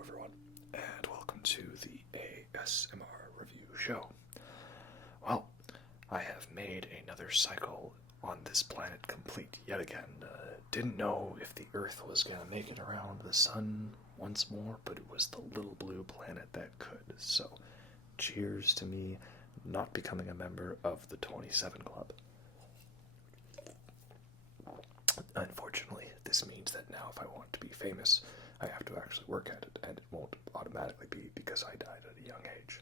everyone, and welcome to the ASMR review show. Well, I have made another cycle on this planet complete yet again. Didn't know if the Earth was going to make it around the sun once more, but it was the little blue planet that could. So, cheers to me not becoming a member of the 27 Club. Unfortunately, this means that now if I want to be famous, I have to actually work at it, and it won't automatically be because I died at a young age.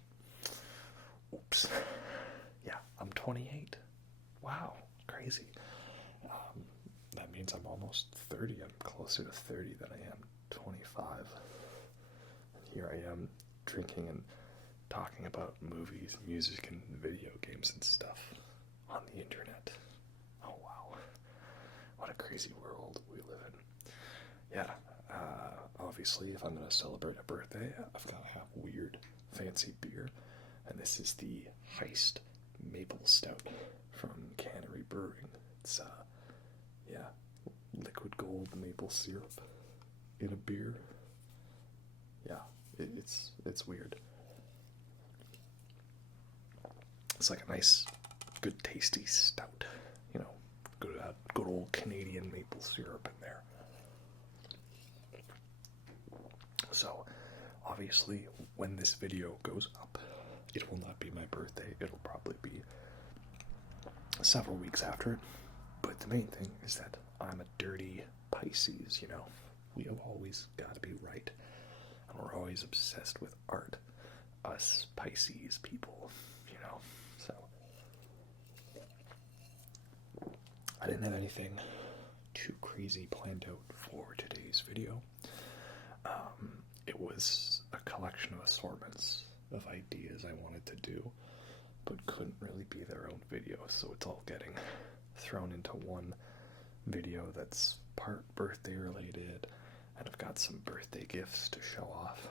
Oops. Yeah, I'm 28. Wow, crazy. That means I'm almost 30. I'm closer to 30 than I am 25. And here I am drinking and talking about movies, music, and video games and stuff on the internet. Oh, wow. What a crazy world we live in. Yeah, obviously, if I'm going to celebrate a birthday, I've got to have weird, fancy beer. And this is the Heist Maple Stout from Cannery Brewing. It's, liquid gold maple syrup in a beer. Yeah, it's weird. It's like a nice, good, tasty stout. You know, good old Canadian maple syrup in there. So, obviously, when this video goes up, it will not be my birthday. It'll probably be several weeks after it. But the main thing is that I'm a dirty Pisces, you know. We have always got to be right. And we're always obsessed with art. Us Pisces people, you know. So, I didn't have anything too crazy planned out for today's video. It was a collection of assortments of ideas I wanted to do, but couldn't really be their own video, so it's all getting thrown into one video that's part birthday related, and I've got some birthday gifts to show off,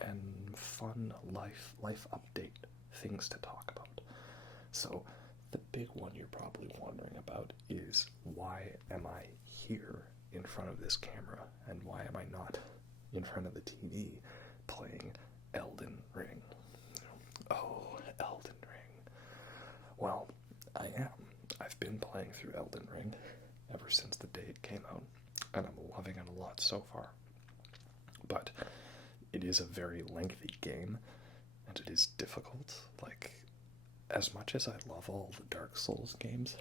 and fun life update things to talk about. So the big one you're probably wondering about is, why am I here in front of this camera, and why am I not in front of the TV playing Elden Ring? Oh, Elden Ring. Well, I am. I've been playing through Elden Ring ever since the day it came out, and I'm loving it a lot so far. But it is a very lengthy game, and it is difficult. Like, as much as I love all the Dark Souls games,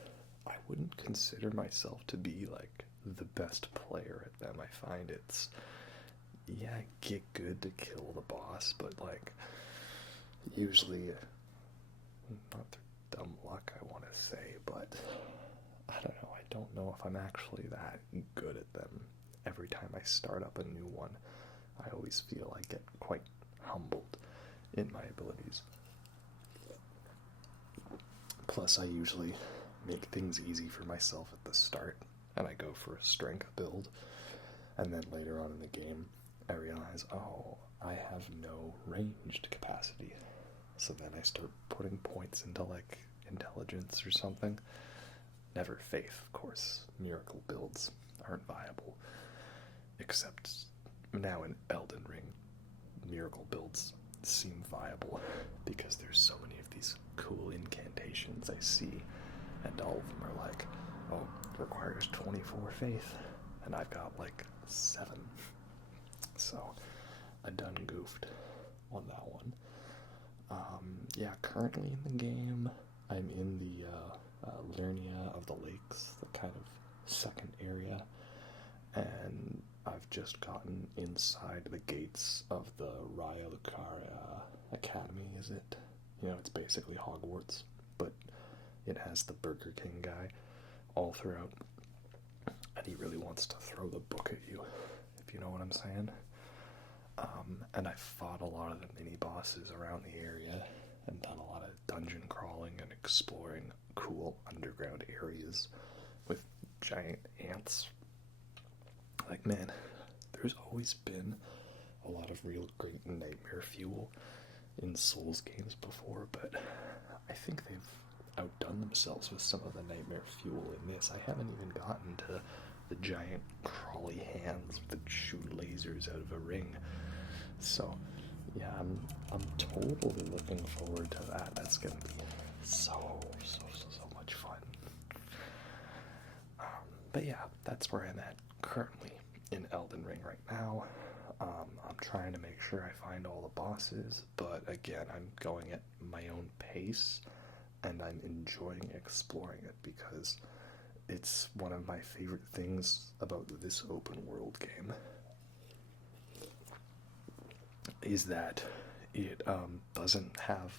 I wouldn't consider myself to be, like, the best player at them. I find it's, get good to kill the boss, but, like, usually, not through dumb luck, I want to say, but I don't know. I don't know if I'm actually that good at them. Every time I start up a new one, I always feel I get quite humbled in my abilities. Plus, I usually make things easy for myself at the start, and I go for a strength build, and then later on in the game, I realize, I have no ranged capacity. So then I start putting points into, like, intelligence or something. Never faith, of course. Miracle builds aren't viable. Except now in Elden Ring, miracle builds seem viable because there's so many of these cool incantations I see, and all of them are like, it requires 24 faith, and I've got like 7. So I done goofed on that one. Currently in the game, I'm in the Lernia of the Lakes, the kind of second area, and I've just gotten inside the gates of the Raya Lucaria Academy, is it? You know, it's basically Hogwarts, but it has the Burger King guy all throughout, and he really wants to throw the book at you, if you know what I'm saying. And I've fought a lot of the mini-bosses around the area, and done a lot of dungeon crawling and exploring cool underground areas with giant ants. Like, man, there's always been a lot of real great nightmare fuel in Souls games before, but I think they've outdone themselves with some of the nightmare fuel in this. I haven't even gotten to the giant crawly hands that shoot lasers out of a ring. So, yeah, I'm totally looking forward to that. That's gonna be so much fun. But yeah, that's where I'm at currently in Elden Ring right now. I'm trying to make sure I find all the bosses, but again, I'm going at my own pace, and I'm enjoying exploring it because it's one of my favorite things about this open world game is that it doesn't have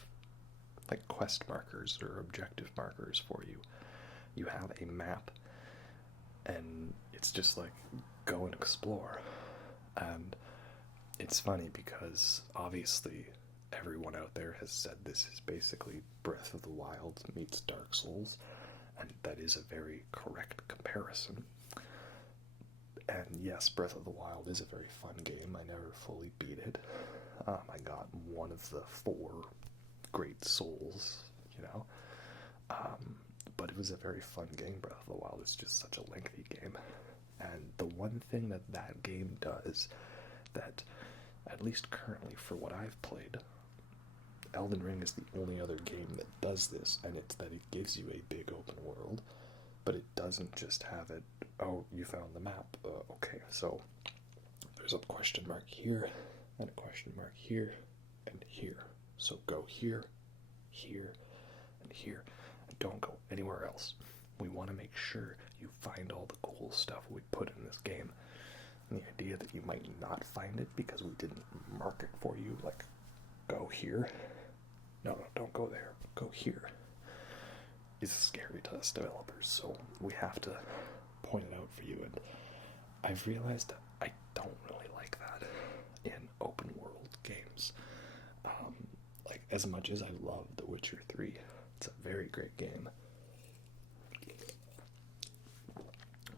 like quest markers or objective markers for you. You have a map, and it's just like go and explore. And it's funny because obviously everyone out there has said this is basically Breath of the Wild meets Dark Souls, and that is a very correct comparison. And yes, Breath of the Wild is a very fun game. I never fully beat it. I got one of the 4 great souls, you know. But it was a very fun game. Breath of the Wild is just such a lengthy game. And the one thing that that game does that, at least currently for what I've played, Elden Ring is the only other game that does this, and it's that it gives you a big open world, but it doesn't just have it, oh, you found the map, okay, so there's a question mark here, and a question mark here, and here. So go here, here, and here, and don't go anywhere else. We want to make sure you find all the cool stuff we put in this game. And the idea that you might not find it because we didn't mark it for you, like, go here. No, don't go there. Go here. Is scary to us developers, so we have to point it out for you. And I've realized that I don't really like that in open world games. Like, as much as I love The Witcher 3, it's a very great game.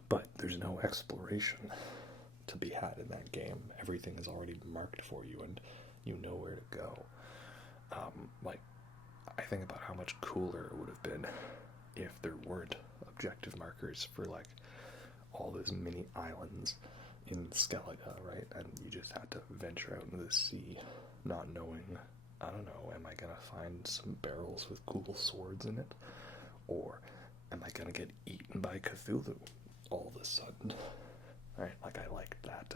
But there's no exploration to be had in that game. Everything is already marked for you, and you know where to go. Like, I think about how much cooler it would have been if there weren't objective markers for, like, all those mini islands in Skellige, right? And you just had to venture out into the sea, not knowing, I don't know, am I gonna find some barrels with cool swords in it? Or am I gonna get eaten by Cthulhu all of a sudden? Right? Like, I liked that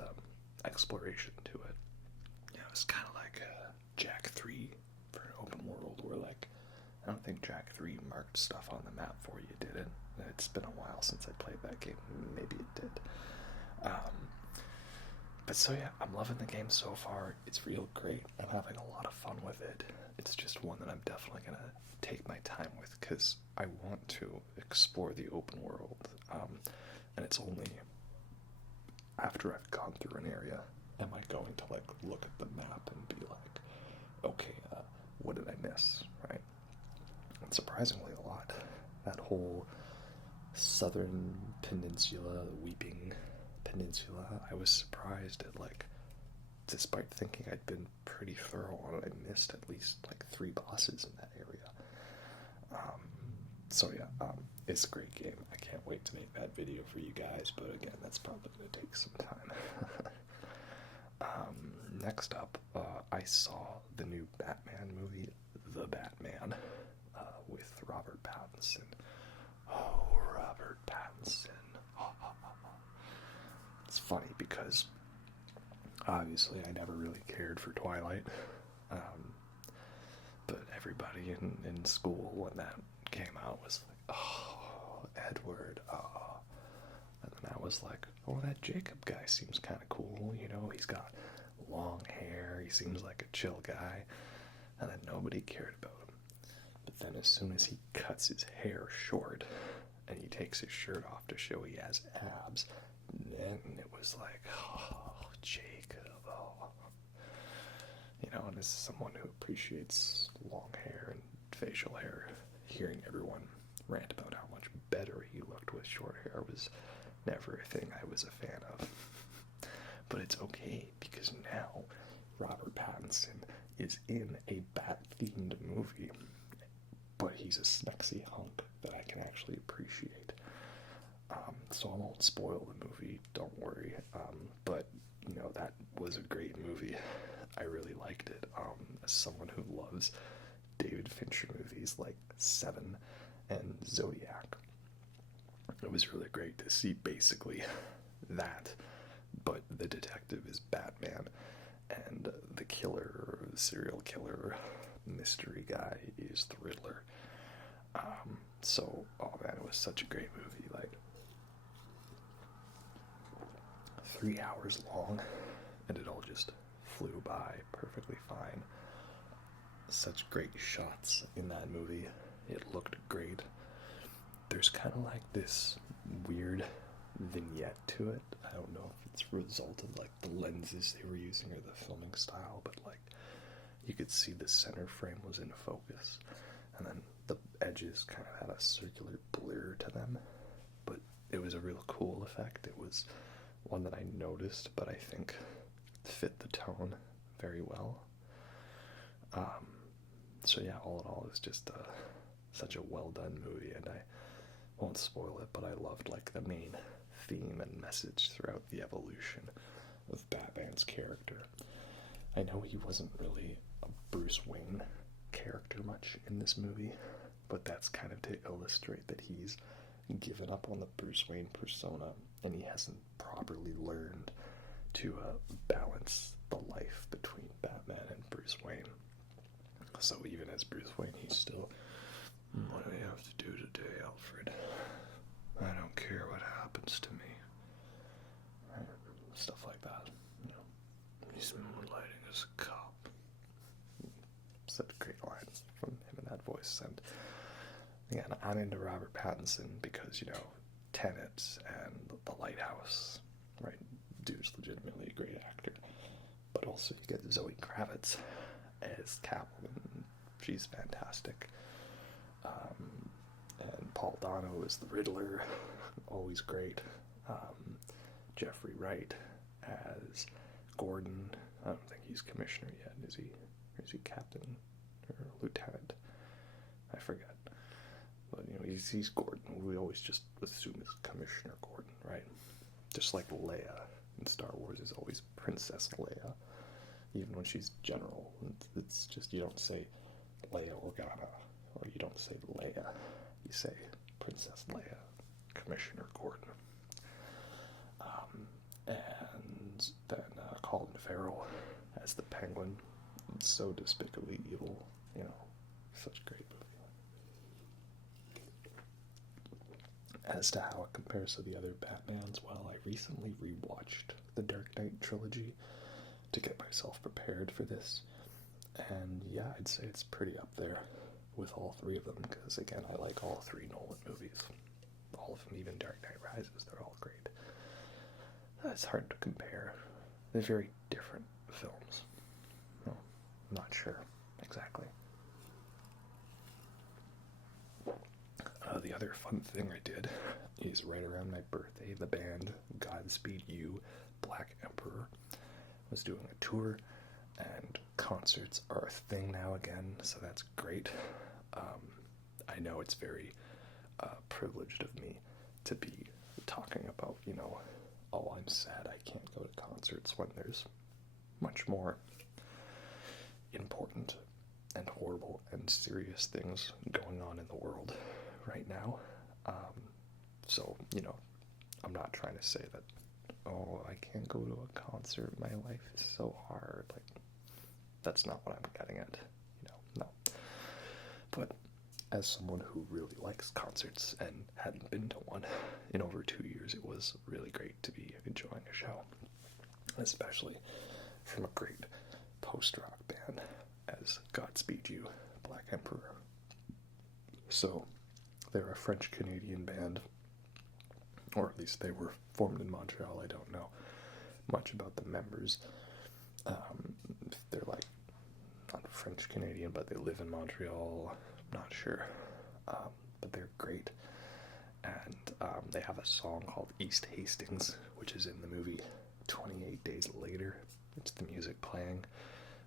exploration to it. Yeah, it was kind of like Jack 3 for an open world, where, like, I don't think Jack 3 marked stuff on the map for you, did it? It's been a while since I played that game. Maybe it did. But so yeah, I'm loving the game so far. It's real great. I'm having a lot of fun with it. It's just one that I'm definitely going to take my time with, because I want to explore the open world. And it's only after I've gone through an area am I going to, like, look at the map and be like, okay, what did I miss, right? And surprisingly a lot. That whole southern peninsula, the Weeping Peninsula, I was surprised at, like, despite thinking I'd been pretty thorough on it, I missed at least, like, 3 bosses in that area. So yeah, it's a great game. I can't wait to make that video for you guys, but again, that's probably going to take some time. Next up, I saw the new Batman movie, The Batman, with Robert Pattinson. Oh, Robert Pattinson. It's funny because obviously I never really cared for Twilight, but everybody in school when that came out was like, oh, Edward, oh. And then I was like, oh, that Jacob guy seems kind of cool, you know, he's got long hair, he seems like a chill guy, and then nobody cared about him. But then as soon as he cuts his hair short, and he takes his shirt off to show he has abs, then it was like, oh, Jacob, oh. You know, and as someone who appreciates long hair and facial hair, hearing everyone rant about how much better he looked with short hair was never a thing I was a fan of. But it's okay, because now Robert Pattinson is in a bat-themed movie, but he's a smexy hunk that I can actually appreciate. So I won't spoil the movie, don't worry. But, you know, that was a great movie. I really liked it. As someone who loves David Fincher movies like Seven and Zodiac, it was really great to see basically that, but the detective is Batman, and the killer, serial killer, mystery guy is the Riddler. So, oh man, it was such a great movie. Like, 3 hours long, and it all just flew by perfectly fine. Such great shots in that movie. It looked great. There's kind of like this weird vignette to it. I don't know if it's a result of like the lenses they were using or the filming style, but like you could see the center frame was in focus, and then the edges kind of had a circular blur to them. But it was a real cool effect. It was one that I noticed, but I think fit the tone very well. So yeah, all in all, it was just such a well done movie, and I won't spoil it, but I loved like the main theme and message throughout the evolution of Batman's character. I know he wasn't really a Bruce Wayne character much in this movie, but that's kind of to illustrate that he's given up on the Bruce Wayne persona, and he hasn't properly learned to balance the life between Batman and Bruce Wayne. So even as Bruce Wayne, he's still, what do we have to do today, Alfred? I don't care what happens to me. Right? Stuff like that. You know, he's moonlighting as a cop. Such great lines from him in that voice. And again, I'm into Robert Pattinson because, you know, Tenet and The Lighthouse, right? Dude's legitimately a great actor. But also you get Zoe Kravitz as Catwoman. She's fantastic. And Paul Dano is the Riddler. Always great. Jeffrey Wright as Gordon. I don't think he's commissioner yet. Is he? Or is he captain or lieutenant? I forget. But you know, he's Gordon. We always just assume it's Commissioner Gordon, right? Just like Leia in Star Wars is always Princess Leia, even when she's general. It's just, you don't say Leia Organa, or you don't say Leia. You say Princess Leia, Commissioner Gordon. And then Colin Farrell as the Penguin. It's so despicably evil, you know. Such a great movie. As to how it compares to the other Batmans, well, I recently rewatched the Dark Knight trilogy to get myself prepared for this. And yeah, I'd say it's pretty up there with all three of them, because again, I like all three Nolan movies. All of them, even Dark Knight Rises, they're all great. It's hard to compare. They're very different films. No, I'm not sure exactly. The other fun thing I did is right around my birthday, the band Godspeed You, Black Emperor, was doing a tour, and concerts are a thing now again, so that's great. I know it's very privileged of me to be talking about, you know, oh, I'm sad I can't go to concerts, when there's much more important and horrible and serious things going on in the world right now. So, you know, I'm not trying to say that, oh, I can't go to a concert, my life is so hard. Like, that's not what I'm getting at, you know, no. But as someone who really likes concerts and hadn't been to one in over 2 years, it was really great to be enjoying a show, especially from a great post-rock band as Godspeed You, Black Emperor. So, they're a French-Canadian band, or at least they were formed in Montreal. I don't know much about the members. They're like, not French-Canadian, but they live in Montreal. Not sure. But they're great. And they have a song called East Hastings, which is in the movie 28 Days Later. It's the music playing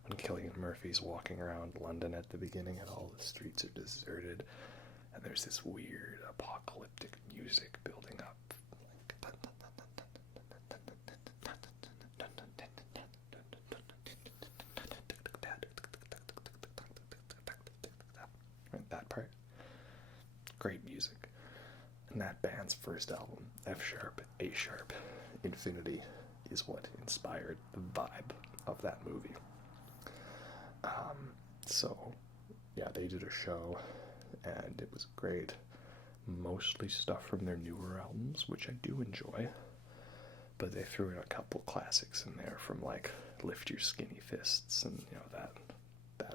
when Cillian Murphy's walking around London at the beginning and all the streets are deserted. And there's this weird apocalyptic music building up. great music. And that band's first album, F sharp, A sharp, Infinity, is what inspired the vibe of that movie. So, yeah, they did a show, and it was great. Mostly stuff from their newer albums, which I do enjoy, but they threw in a couple classics in there from, like, Lift Your Skinny Fists, and, you know, that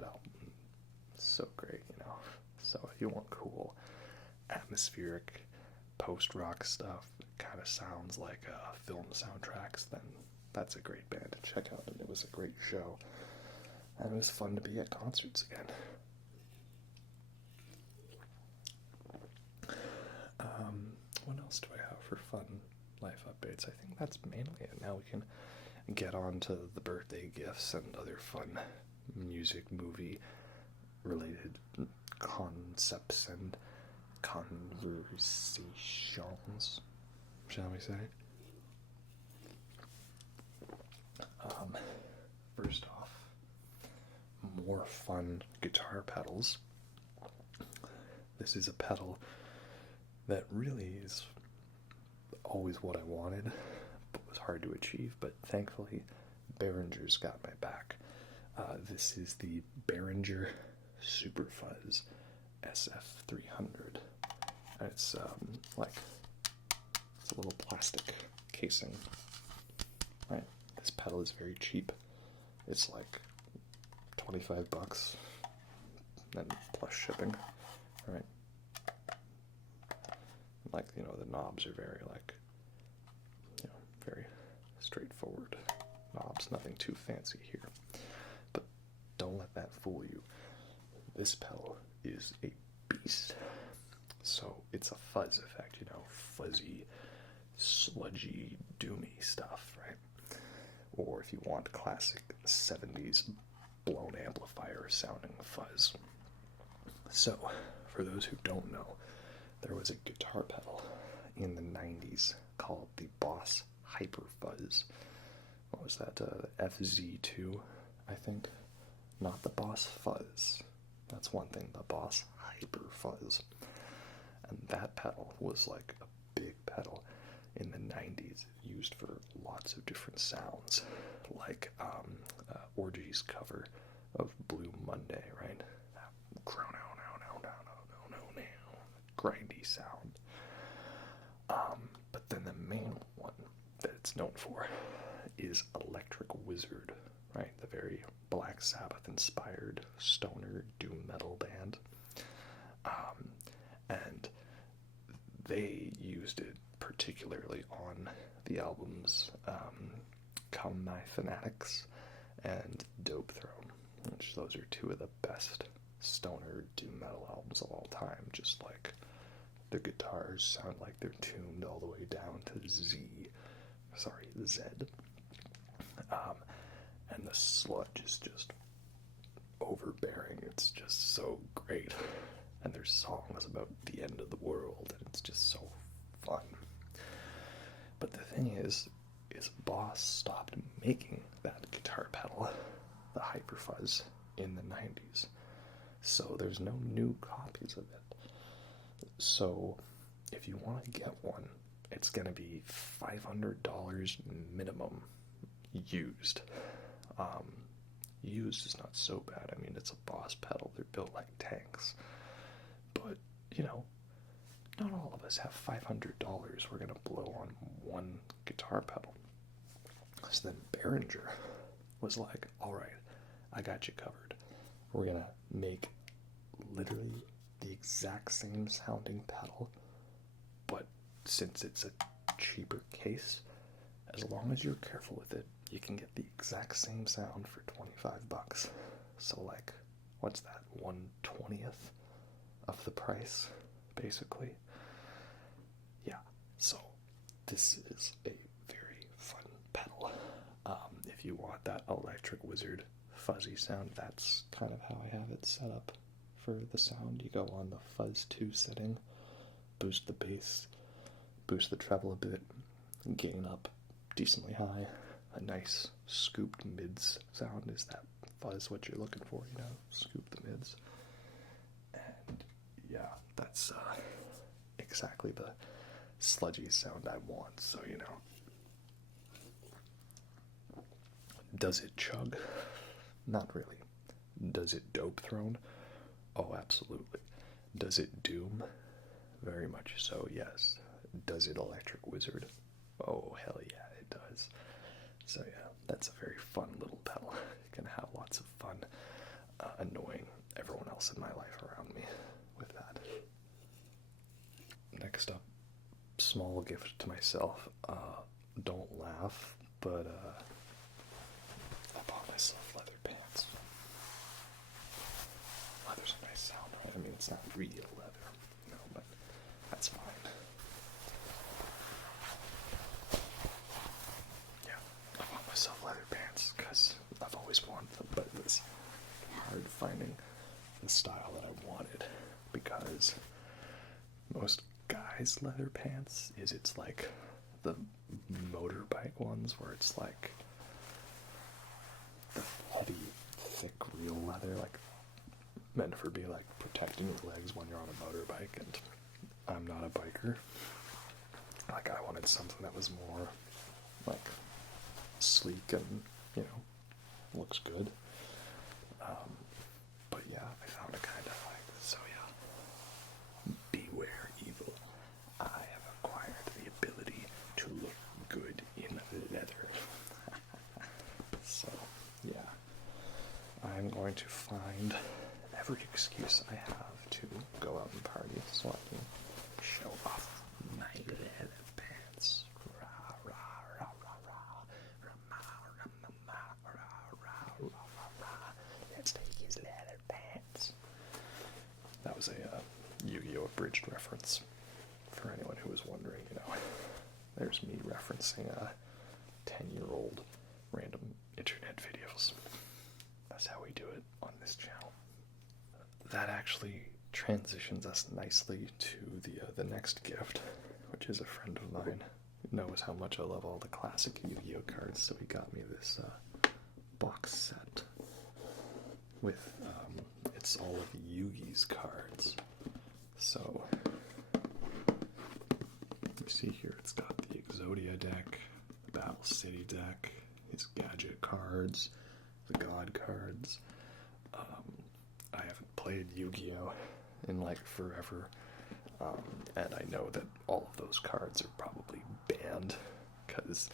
album, so great, you know. So if you want cool, atmospheric, post-rock stuff, it kind of sounds like film soundtracks, then that's a great band to check out, and it was a great show, and it was fun to be at concerts again. What else do I have for fun life updates? I think that's mainly it. Now we can get on to the birthday gifts and other fun music, movie related concepts and conversations, shall we say. First off, more fun guitar pedals. This is a pedal that really is always what I wanted, but was hard to achieve, but thankfully Behringer's got my back. This is the Behringer Super Fuzz SF300. And it's it's a little plastic casing. Right, this pedal is very cheap. It's like $25, then plus shipping. All right. Like, you know, the knobs are very, like, you know, very straightforward knobs, nothing too fancy here. But don't let that fool you. This pedal is a beast. So it's a fuzz effect, you know, fuzzy, sludgy, doomy stuff, right? Or if you want classic 70s blown amplifier sounding fuzz. So, for those who don't know, there was a guitar pedal in the 90s called the Boss Hyper Fuzz. What was that? FZ2, I think? Not the Boss Fuzz. That's one thing, the Boss Hyper Fuzz. And that pedal was like a big pedal in the 90s, used for lots of different sounds, like Orgy's cover of Blue Monday, right? Grindy sound. But then the main one that it's known for is Electric Wizard, right? The very Black Sabbath inspired stoner doom metal band. And they used it particularly on the albums Come My Fanatics and Dope Throne, which those are two of the best stoner doom metal albums of all time. Just like the guitars sound like they're tuned all the way down to Z. And the sludge is just overbearing. It's just so great. And there's songs about the end of the world, and it's just so fun. But the thing is Boss stopped making that guitar pedal, the Hyperfuzz, in the 90s. So there's no new copies of it. So if you want to get one, it's going to be $500 minimum used. Used is not so bad. I mean, it's a Boss pedal. They're built like tanks. But, you know, not all of us have $500 we're going to blow on one guitar pedal. So then Behringer was like, all right, I got you covered. We're going to make literally the exact same sounding pedal, but since it's a cheaper case, as long as you're careful with it, you can get the exact same sound for $25. So like, what's that, 1/20th of the price, basically? Yeah, so this is a very fun pedal. If you want that Electric Wizard fuzzy sound, that's kind of how I have it set up for the sound. You go on the Fuzz 2 setting, boost the bass, boost the treble a bit, gain up decently high. A nice scooped mids sound is that fuzz what you're looking for, you know, scoop the mids. And yeah, that's exactly the sludgy sound I want, so you know. Does it chug? Not really. Does it dope throne? Oh, absolutely. Does it doom? Very much so, yes. Does it electric wizard? Oh, hell yeah, it does. So yeah, that's a very fun little pedal. You can have lots of fun annoying everyone else in my life around me with that. Next up, small gift to myself. Don't laugh, but I bought myself leather pants. Leather's a nice sound, right? I mean, it's not real leather, you know, but that's fine. Yeah, I bought myself leather pants because I've always wanted them, but it was hard finding the style that I wanted because most guys' leather pants it's like the motorbike ones where it's like the heavy, thick, real leather, like meant for be like protecting your legs when you're on a motorbike, and I'm not a biker. Like I wanted something that was more like sleek and, you know, looks good. But yeah, I found a kind of like, so yeah. Beware evil. I have acquired the ability to look good in leather. So, yeah. I'm going to find every excuse I have to go out and party so I can show off my leather pants. Let's take his leather pants. That was a Yu-Gi-Oh! Abridged reference for anyone who was wondering, you know. There's me referencing 10-year-old random internet videos. That's how we do it on this channel. That actually transitions us nicely to the next gift, which is a friend of mine who knows how much I love all the classic Yu-Gi-Oh cards, so he got me this box set with it's all of Yugi's cards. So you see here it's got the Exodia deck, the Battle City deck, his gadget cards, the God cards. I haven't played Yu-Gi-Oh! In like forever, and I know that all of those cards are probably banned because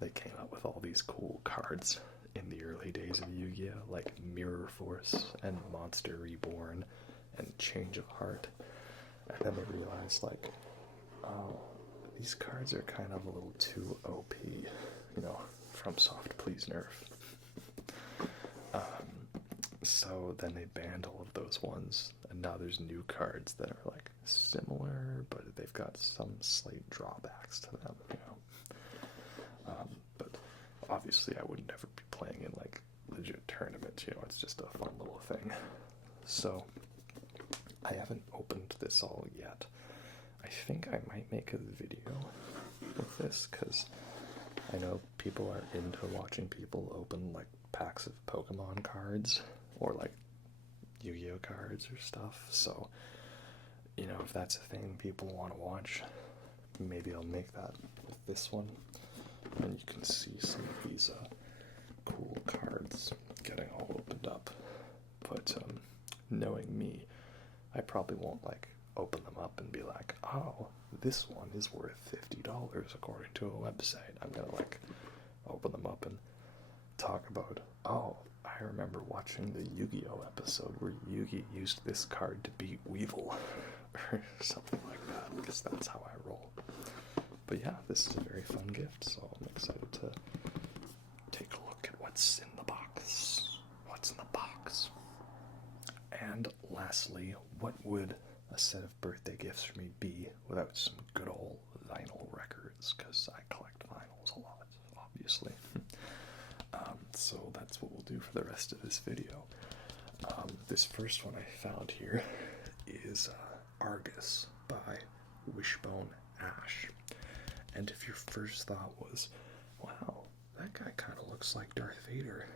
they came out with all these cool cards in the early days of Yu-Gi-Oh! Like Mirror Force and Monster Reborn and Change of Heart, and then they realized like, oh, these cards are kind of a little too OP, you know, FromSoft, please nerf. So then they banned all of those ones, and now there's new cards that are like similar, but they've got some slight drawbacks to them, you know. But obviously I would never be playing in like legit tournaments, you know, it's just a fun little thing. So I haven't opened this all yet. I think I might make a video with this, because I know people are into watching people open like packs of Pokemon cards or like Yu-Gi-Oh cards or stuff, so you know, if that's a thing people want to watch, maybe I'll make that with this one, and you can see some of these cool cards getting all opened up. But knowing me, I probably won't like open them up and be like, oh, this one is worth $50 according to a website. I'm gonna like open them up and talk about, oh, I remember watching the Yu-Gi-Oh episode where Yugi used this card to beat Weevil or something like that, because that's how I roll. But yeah, this is a very fun gift, so I'm excited to take a look at what's in the box. What's in the box? And lastly, what would a set of birthday gifts for me be without some good old vinyl records, because I collect vinyls a lot, obviously. So that's what we'll do for the rest of this video. This first one I found here is Argus by Wishbone Ash. And if your first thought was, wow, that guy kind of looks like Darth Vader,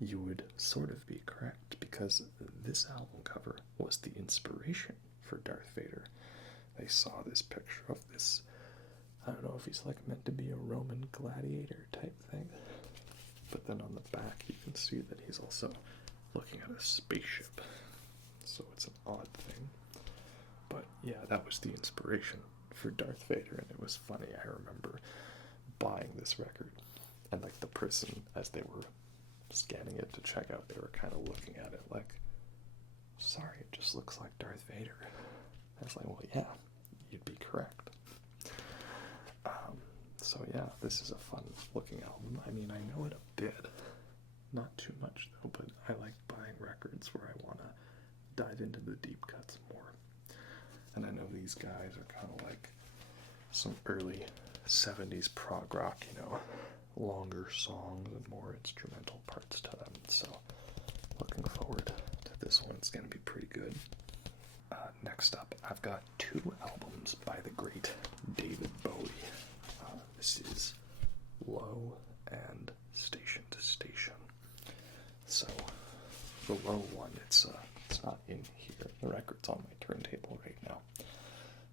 you would sort of be correct, because this album cover was the inspiration for Darth Vader. they saw this picture of this, I don't know if he's like meant to be a Roman gladiator type thing, but then on the back you can see that he's also looking at a spaceship, so it's an odd thing. But yeah, that was the inspiration for Darth Vader, and it was funny. I remember buying this record, and like the person, as they were scanning it to check out, they were kind of looking at it like, sorry, it just looks like Darth Vader. I was like, well, yeah, you'd be correct. So yeah, this is a fun looking album. I mean, I know it a bit, not too much though, but I like buying records where I want to dive into the deep cuts more. And I know these guys are kind of like some early 70s prog rock, you know, longer songs and more instrumental parts to them. So looking forward to this one. It's going to be pretty good. Next up, I've got 2 albums by the great David Bowie. This is Low and Station to Station. So the Low one, it's not in here. The record's on my turntable right now.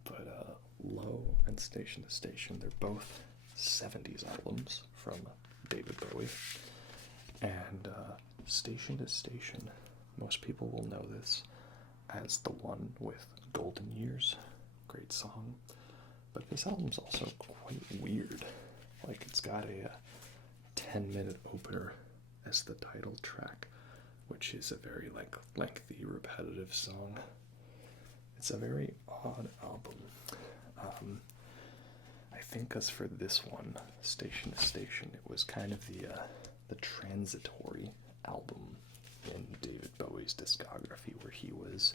But Low and Station to Station, they're both 70s albums from David Bowie. And Station to Station, most people will know this as the one with Golden Years. Great song. But this album's also quite weird. Like, it's got a 10-minute opener as the title track, which is a very lengthy, repetitive song. It's a very odd album. I think as for this one, Station to Station, it was kind of the transitory album in David Bowie's discography, where he was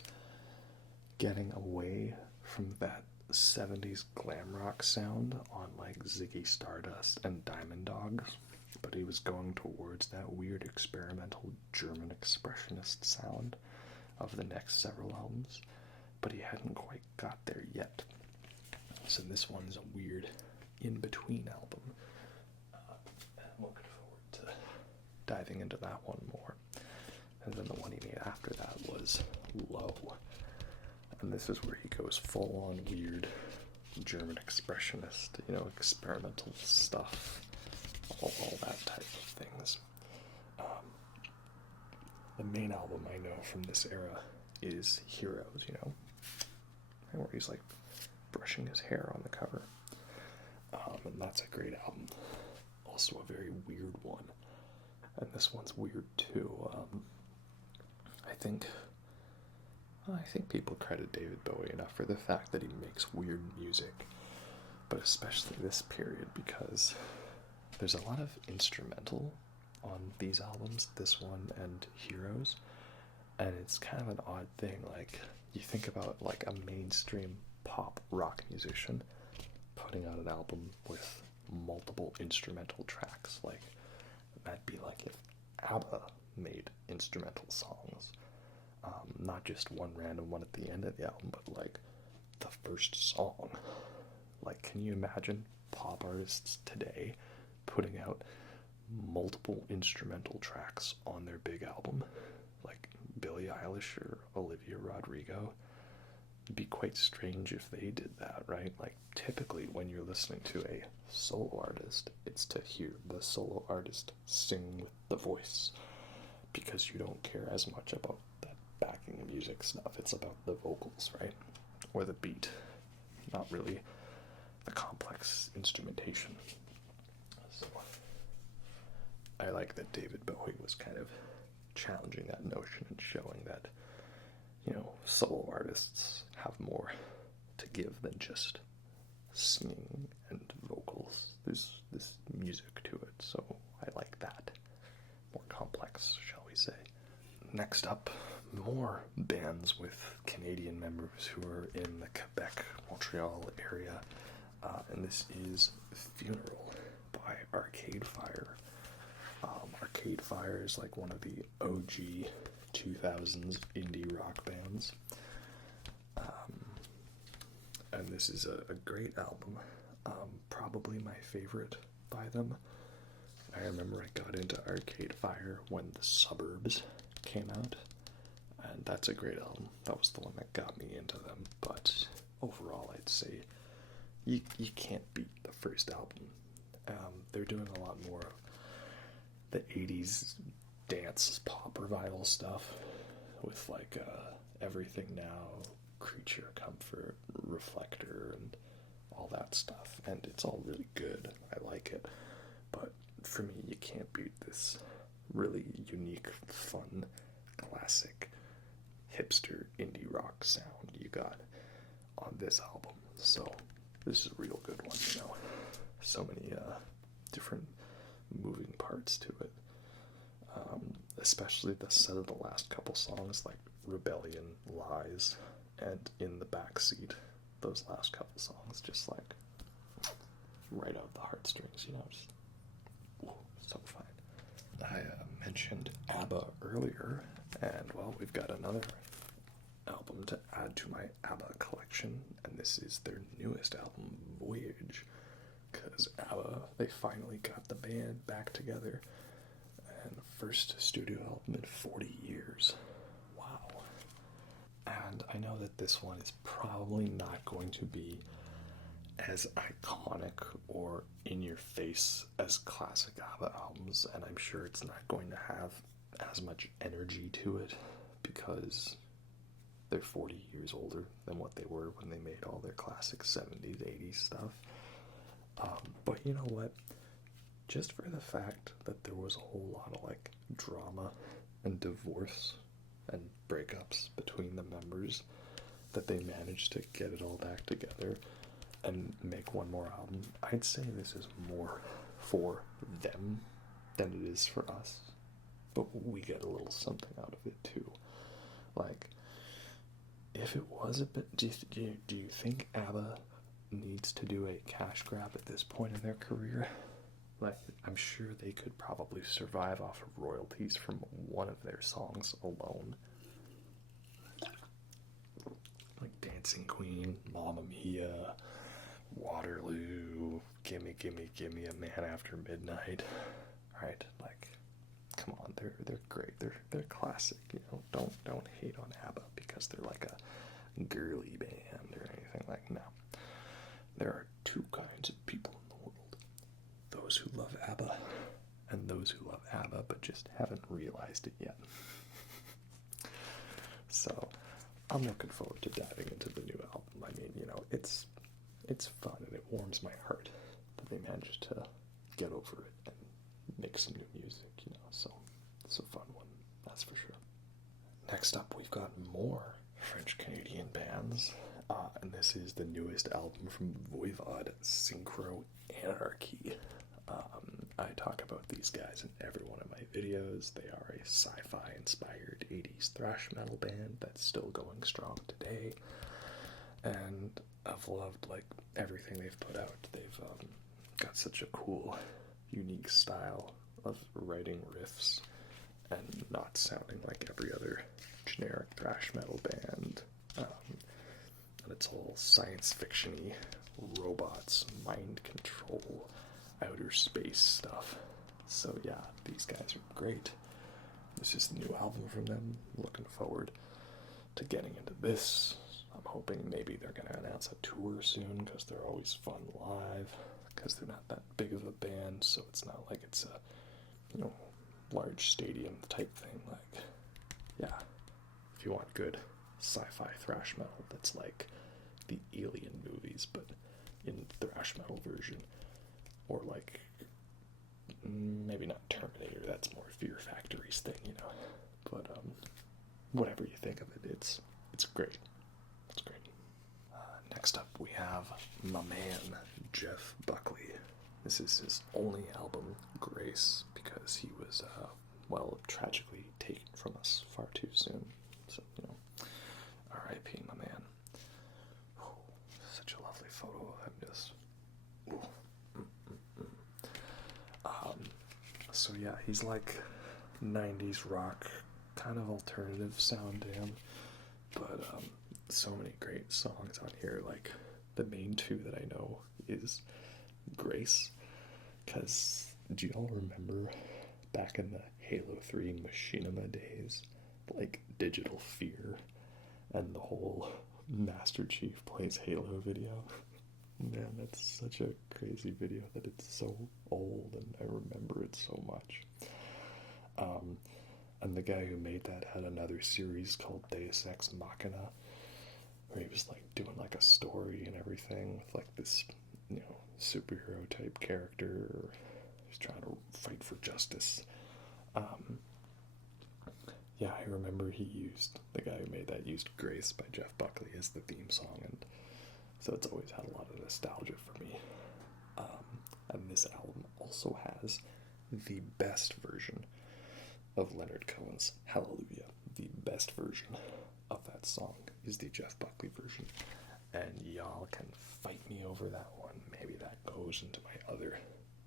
getting away from that 70s glam rock sound on like Ziggy Stardust and Diamond Dogs, but he was going towards that weird experimental German expressionist sound of the next several albums, but he hadn't quite got there yet. So this one's a weird in-between album. I'm looking forward to diving into that one more. And then the one he made after that was Low. And this is where he goes full-on weird German expressionist, you know, experimental stuff, all that type of things. The main album I know from this era is Heroes, you know, where he's like brushing his hair on the cover. And that's a great album. Also a very weird one. And this one's weird too. I think people credit David Bowie enough for the fact that he makes weird music, but especially this period, because there's a lot of instrumental on these albums, this one and Heroes, and it's kind of an odd thing. Like, you think about like a mainstream pop rock musician putting out an album with multiple instrumental tracks. Like, that'd be like if ABBA made instrumental songs. Not just one random one at the end of the album, but like the first song. Like, can you imagine pop artists today putting out multiple instrumental tracks on their big album? Like Billie Eilish or Olivia Rodrigo. It'd be quite strange if they did that, right? Like, typically when you're listening to a solo artist, it's to hear the solo artist sing with the voice, because you don't care as much about that backing music stuff. It's about the vocals, right? Or the beat, not really the complex instrumentation. So I like that David Bowie was kind of challenging that notion and showing that, you know, solo artists have more to give than just singing and vocals. There's this music to it, so I like that. More complex, shall we say. Next up, more bands with Canadian members who are in the Quebec, Montreal area, and this is Funeral by Arcade Fire. Arcade Fire is like one of the OG 2000s indie rock bands, and this is a great album, probably my favorite by them. I remember I got into Arcade Fire when The Suburbs came out, and that's a great album. That was the one that got me into them, but overall I'd you can't beat the first album. They're doing a lot more of the 80s dance pop revival stuff with like Everything Now, Creature Comfort, Reflector, and all that stuff. And it's all really good. I like it. But for me, you can't beat this really unique, fun, classic, hipster indie rock sound you got on this album. So this is a real good one, you know. So many different moving parts to it. Especially the set of the last couple songs, like Rebellion, Lies, and In the Backseat. Those last couple songs, just like right out of the heartstrings, you know, just so fine. I mentioned ABBA earlier, and well, we've got another album to add to my ABBA collection, and this is their newest album, Voyage, because ABBA, they finally got the band back together, and first studio album in 40 years. Wow. And I know that this one is probably not going to be as iconic or in your face as classic ABBA albums, and I'm sure it's not going to have as much energy to it because they're 40 years older than what they were when they made all their classic 70s, 80s stuff. But you know what? Just for the fact that there was a whole lot of like drama and divorce and breakups between the members, that they managed to get it all back together and make one more album, I'd say this is more for them than it is for us. But we get a little something out of it too. Like, if it was a bit, do you think ABBA needs to do a cash grab at this point in their career? Like, I'm sure they could probably survive off of royalties from one of their songs alone. Like Dancing Queen, Mamma Mia, Waterloo, Gimme Gimme Gimme a Man After Midnight. Right? Like, come on, they're great. They're classic, you know. Don't hate on ABBA because they're like a girly band or anything like. No. There are two kinds of people in the world. Those who love ABBA and those who love ABBA but just haven't realized it yet. So, I'm looking forward to diving into the new album. I mean, you know, it's fun and it warms my heart that they managed to get over it and make some new music, you know, so it's a fun one, that's for sure. Next up, we've got more French-Canadian bands, and this is the newest album from Voivod, Synchro Anarchy. I talk about these guys in every one of my videos. They are a sci-fi inspired 80s thrash metal band that's still going strong today, and I've loved like everything they've put out. They've got such a cool, unique style of writing riffs and not sounding like every other generic thrash metal band. And it's all science fiction-y, robots, mind control, outer space stuff. So yeah, these guys are great. This is the new album from them. Looking forward to getting into this. I'm hoping maybe they're going to announce a tour soon, because they're always fun live, because they're not that big of a band, so it's not like it's a, you know, large stadium type thing. Like, yeah, if you want good sci-fi thrash metal that's like the Alien movies, but in thrash metal version, or like, maybe not Terminator, that's more Fear Factory's thing, you know, but whatever you think of it, it's great. It's great. Next up, we have my man, Jeff Buckley. This is his only album, Grace, because he was, well, tragically taken from us far too soon. So, you know, R.I.P. my man. Oh, such a lovely photo of him, just. So yeah, he's like 90s rock, kind of alternative sound to him, but so many great songs on here. Like, the main two that I know is Grace, because do you all remember back in the Halo 3 Machinima days, like Digital Fear and the whole Master Chief Plays Halo video? Man, that's such a crazy video that it's so old and I remember it so much. And the guy who made that had another series called Deus Ex Machina, where he was like doing like a story and everything with like this, superhero type character. He's trying to fight for justice. Yeah, I remember the guy who made that used Grace by Jeff Buckley as the theme song, and so it's always had a lot of nostalgia for me. And this album also has the best version of Leonard Cohen's Hallelujah. The best version of that song is the Jeff Buckley version, and y'all can fight me over that one. Maybe that goes into my other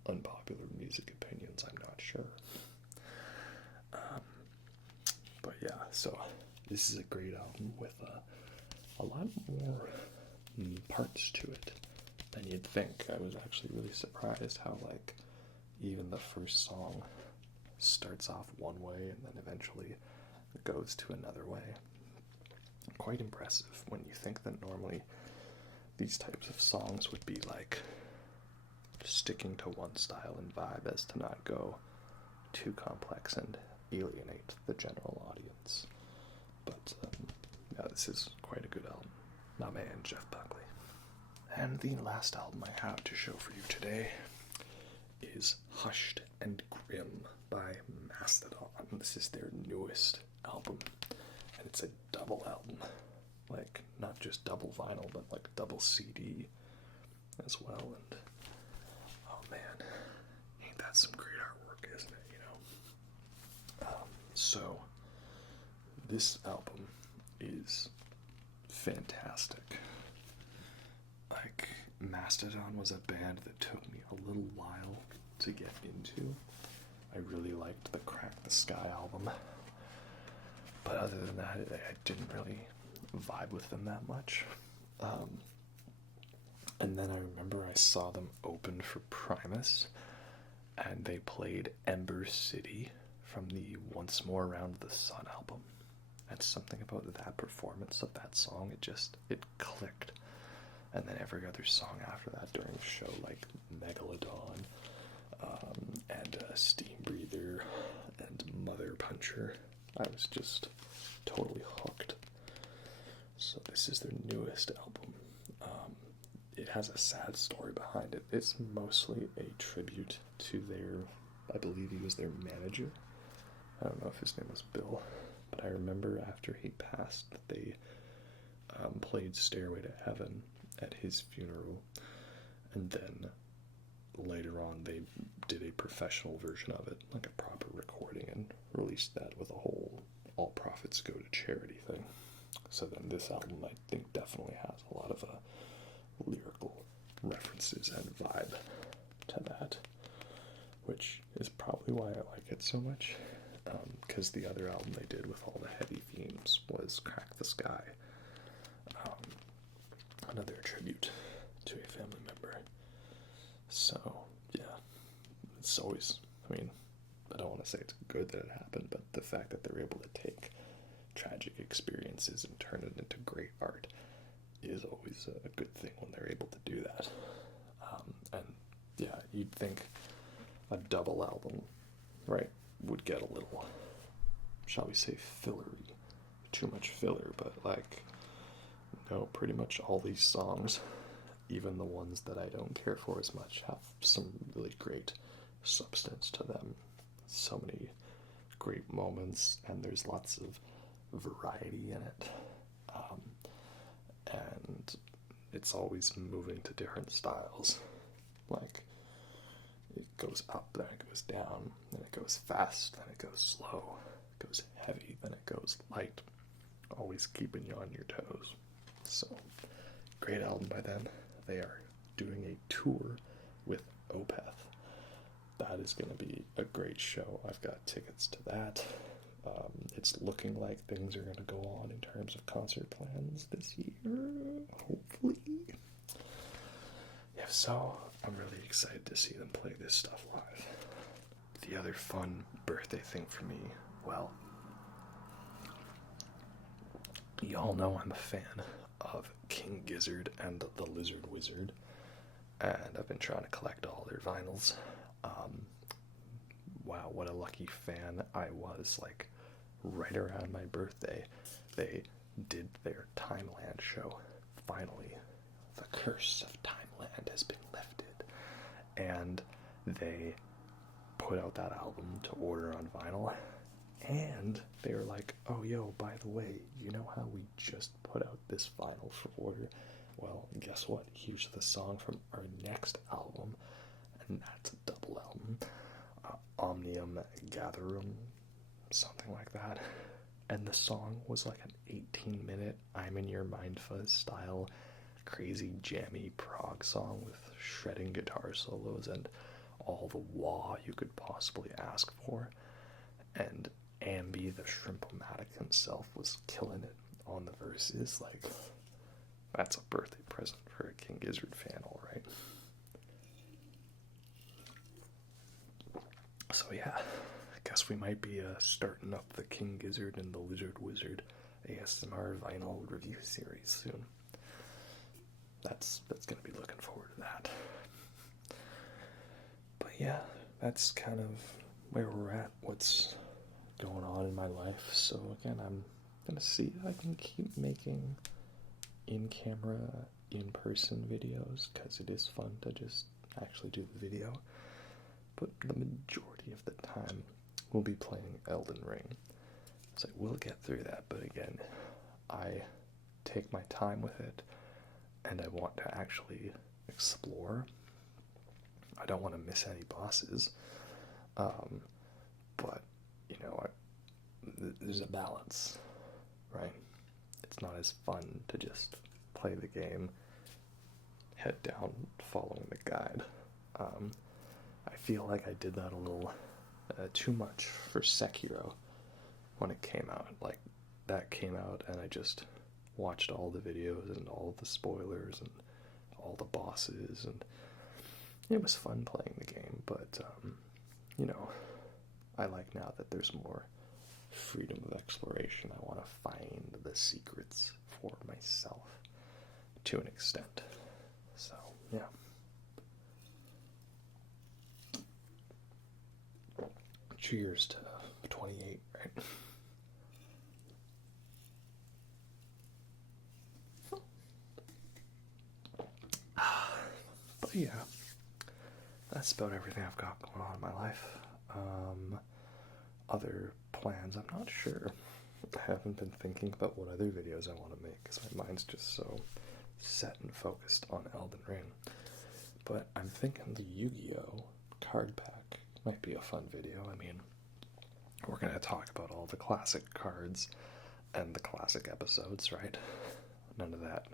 unpopular music opinions, I'm not sure. But yeah, so this is a great album with a lot more parts to it than you'd think. I was actually really surprised how, like, even the first song starts off one way and then eventually goes to another way. Quite impressive when you think that normally these types of songs would be like sticking to one style and vibe as to not go too complex and alienate the general audience. But yeah, this is quite a good album. My man, Jeff Buckley. And the last album I have to show for you today is Hushed and Grim by Mastodon. This is their newest album, and it's a double album. Like, not just double vinyl, but like double CD as well. And oh man, ain't that some great artwork, isn't it? So this album is fantastic. Like, Mastodon was a band that took me a little while to get into. I really liked the Crack the Sky album, but other than that, I didn't really vibe with them that much. And then I remember I saw them open for Primus, and they played Ember City from the Once More Around the Sun album. And something about that performance of that song, it clicked. And then every other song after that during the show, like Megalodon, and Steam Breather, and Mother Puncher, I was just totally hooked. So this is their newest album. It has a sad story behind it. It's mostly a tribute to I believe he was their manager. I don't know if his name was Bill, but I remember after he passed, they played Stairway to Heaven at his funeral, and then later on they did a professional version of it, like a proper recording, and released that with a whole all profits go to charity thing. So then this album, I think, definitely has a lot of lyrical references and vibe to that, which is probably why I like it so much. Because the other album they did with all the heavy themes was Crack the Sky, another tribute to a family member. So yeah, it's always, I don't want to say it's good that it happened, but the fact that they're able to take tragic experiences and turn it into great art is always a good thing when they're able to do that. And yeah, you'd think a double album, right, would get a little, shall we say, fillery, too much filler, but like, no, pretty much all these songs, even the ones that I don't care for as much, have some really great substance to them. So many great moments, and there's lots of variety in it. And it's always moving to different styles. Like, it goes up, then it goes down, then it goes fast, then it goes slow, it goes heavy, then it goes light, always keeping you on your toes. So, great album by them. They are doing a tour with Opeth. That is going to be a great show. I've got tickets to that. It's looking like things are going to go on in terms of concert plans this year, hopefully. If so, I'm really excited to see them play this stuff live. The other fun birthday thing for me, well, y'all know I'm a fan of King Gizzard and the Lizard Wizard. and I've been trying to collect all their vinyls. Wow, what a lucky fan I was. Like, right around my birthday, they did their Timeland show. Finally, the curse of Timeland has been lifted. And they put out that album to order on vinyl. And they were like, oh, yo, by the way, you know how we just put out this vinyl for order? Well, guess what? Here's the song from our next album. And that's a double album. Omnium Gatherum, something like that. And the song was like an 18-minute I'm in Your Mind Fuzz style, crazy jammy prog song with shredding guitar solos and all the wah you could possibly ask for. And Ambi, the Shrimp-O-Matic himself, was killing it on the verses. Like, that's a birthday present for a King Gizzard fan, all right. So yeah, I guess we might be starting up the King Gizzard and the Lizard Wizard ASMR vinyl review series soon. That's gonna be looking forward to that. But yeah, that's kind of where we're at, what's going on in my life. So again, I'm gonna see if I can keep making in-camera, in-person videos, because it is fun to just actually do the video. But the majority of the time, we'll be playing Elden Ring. So we'll get through that, but again, I take my time with it, and I want to actually explore. I don't want to miss any bosses, but, you know, there's a balance, right? It's not as fun to just play the game, head down, following the guide. I feel like I did that a little too much for Sekiro when it came out. Like, that came out and I just watched all the videos and all the spoilers and all the bosses, and it was fun playing the game, but, you know, I like now that there's more freedom of exploration. I want to find the secrets for myself to an extent. So, yeah. Cheers to 28, right? But yeah, that's about everything I've got going on in my life. Other plans, I'm not sure. I haven't been thinking about what other videos I want to make, because my mind's just so set and focused on Elden Ring. But I'm thinking the Yu-Gi-Oh! Card pack might be a fun video. I mean, we're going to talk about all the classic cards and the classic episodes, right? None of that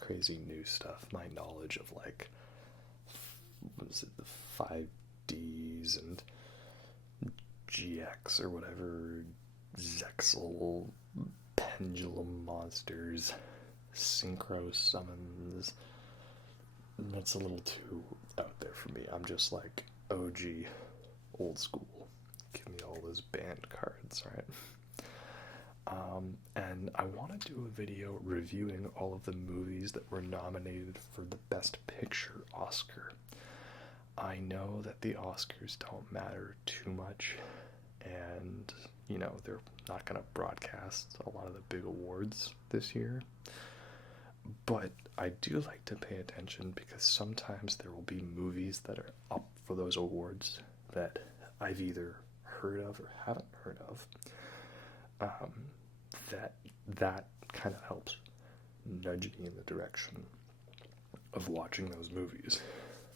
crazy new stuff. My knowledge of, like, what is it, the 5Ds and GX or whatever, Zexal, pendulum monsters, synchro summons, that's a little too out there for me. I'm just like OG, old school. Give me all those banned cards, right? And I want to do a video reviewing all of the movies that were nominated for the Best Picture Oscar. I know that the Oscars don't matter too much, and, you know, they're not going to broadcast a lot of the big awards this year. But I do like to pay attention, because sometimes there will be movies that are up for those awards that I've either heard of or haven't heard of. That kind of helps nudge me in the direction of watching those movies.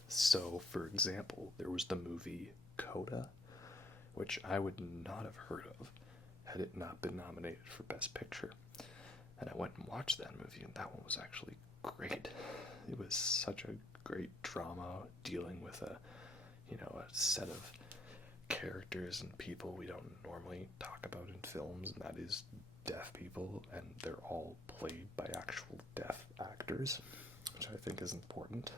So, for example, there was the movie Coda, which I would not have heard of had it not been nominated for Best Picture. And I went and watched that movie, and that one was actually great. It was such a great drama dealing with a set of characters and people we don't normally talk about in films, and that is deaf people, and they're all played by actual deaf actors, which I think is important.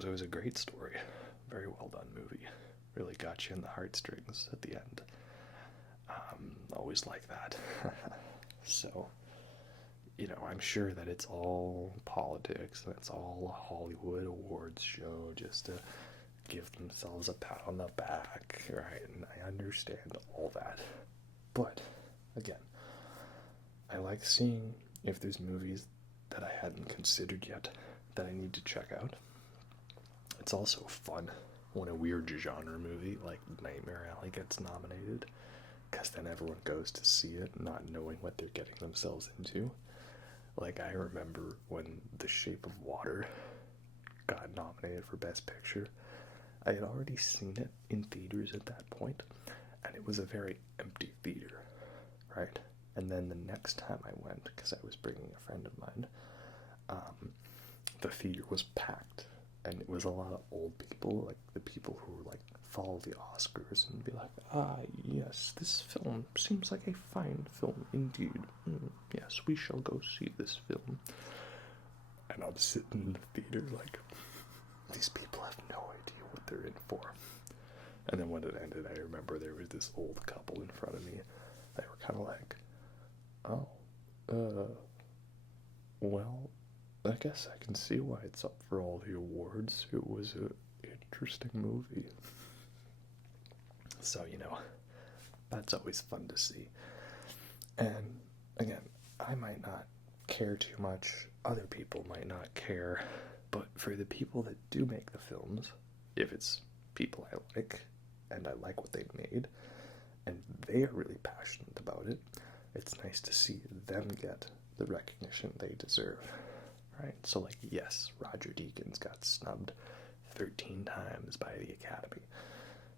So it was a great story, very well done movie, really got you in the heartstrings at the end. Always like that. So I'm sure that it's all politics and it's all a Hollywood awards show just to give themselves a pat on the back, right? And I understand all that. But, again, I like seeing if there's movies that I hadn't considered yet that I need to check out. It's also fun when a weird genre movie like Nightmare Alley gets nominated, because then everyone goes to see it not knowing what they're getting themselves into. Like, I remember when The Shape of Water got nominated for Best Picture. I had already seen it in theaters at that point, and it was a very empty theater, right? And then the next time I went, because I was bringing a friend of mine, the theater was packed, and it was a lot of old people, like the people who were like follow the Oscars and be like, yes, this film seems like a fine film indeed. Yes, we shall go see this film. And I'm sitting in the theater like, these people have no idea what they're in for. And then when it ended, I remember there was this old couple in front of me. They were kind of like, well, I guess I can see why it's up for all the awards. It was an interesting movie. So, that's always fun to see. And, again, I might not care too much. Other people might not care. But for the people that do make the films, if it's people I like, and I like what they made, and they are really passionate about it, it's nice to see them get the recognition they deserve, right? So, like, yes, Roger Deakins got snubbed 13 times by the Academy,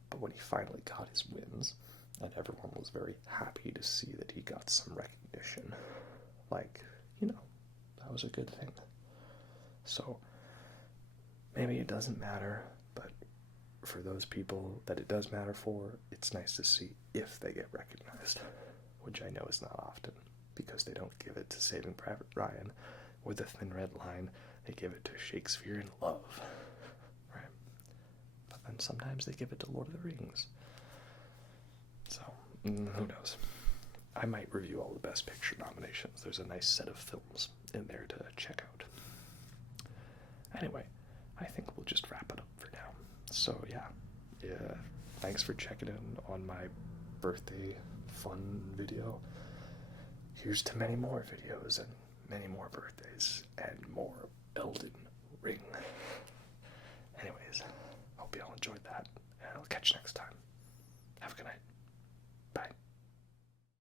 but when he finally got his wins, and everyone was very happy to see that he got some recognition, like, that was a good thing. So, maybe it doesn't matter, but for those people that it does matter for, it's nice to see if they get recognized, which I know is not often, because they don't give it to Saving Private Ryan or The Thin Red Line. They give it to Shakespeare in Love, right? But then sometimes they give it to Lord of the Rings. So, who knows? I might review all the Best Picture nominations. There's a nice set of films in there to check out. Anyway, I think we'll just wrap it up for now. So, yeah, thanks for checking in on my birthday fun video. Here's to many more videos and many more birthdays and more Elden Ring. Anyways, hope you all enjoyed that, and I'll catch you next time.